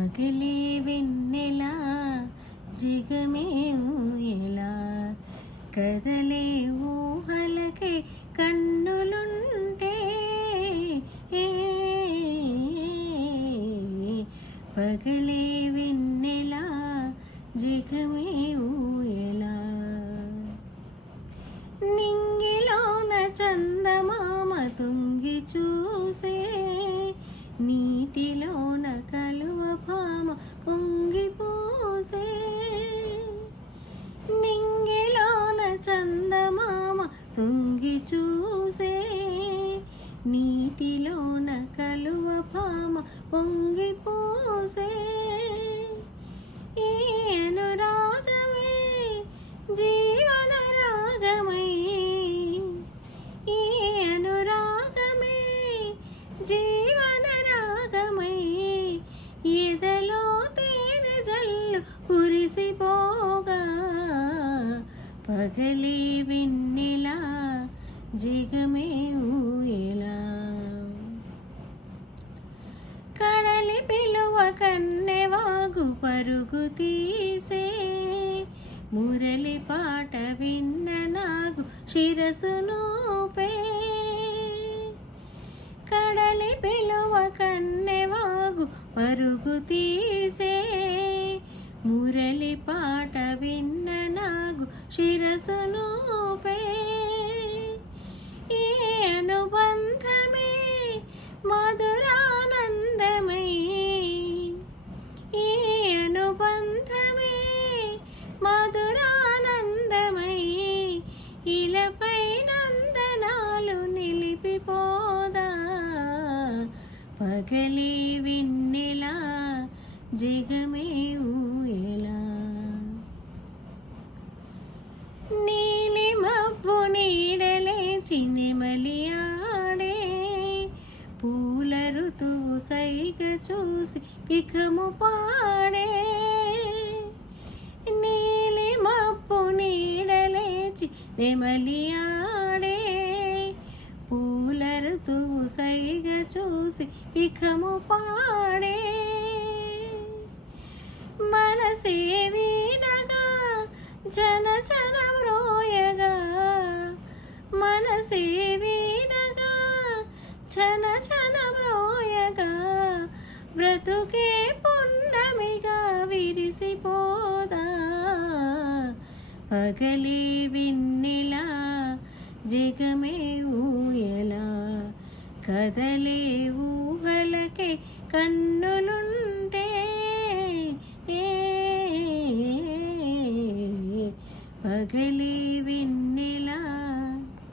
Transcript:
పగలే వెన్నెలా జిగమే ఊయలా కదలే ఊహలకే కన్నులుంటే పగలే వెన్నెలా జిగమే ఊయలా నింగిలోన చందమామ తొంగి చూసే నీటిలోన కలువ భామ పొంగిపోసే నింగిలోన చందమామ తొంగి చూసే నీటిలోన కలువ భామ పొంగిపోసే ఈ అనురాగమే జీవన రాగమై ఈ అనురాగమే జీవన రాగమై ఎదలో తేనె జల్లు కురిసిపోగా పగలే వెన్నెలా జిగమే ఊయలా కడలి పిలువ కన్నెవాగు పరుగు తీసే మురళి పాట విన్న నాగు శిరసునూపే కడలి పిలువ కన్నెవాగు పరుగు తీసే మురళి పాట విన్న నాగు శిరసునూపే ఈ అనుబంధమే మధురానందమై ఈ అనుబంధమే మధురానందమై ఇలపై నందనాలు నిలిపిపోదా పగలే వెన్నెలా జిగమే ఊయలా నీలి మబ్బు నీడలేచి నెమలి ఆడే పూల ఋతువు సైగ చూసి పికము పాడే నీలి మబ్బు నీడలేచి నెమలి ఆడే పూల ఋతువు సైగ చూసి పికము పాడే మనసే వీడగా జన జన మ్రోయగా మనసే వీడగా జన జన మ్రోయగా బ్రతుకే పున్నమిగా విరిసిపోదా పగలే వెన్నెలా జిగమే ఊయలా కదలే ఊహలకే కన్నులుంటే పగలే వెన్నెలా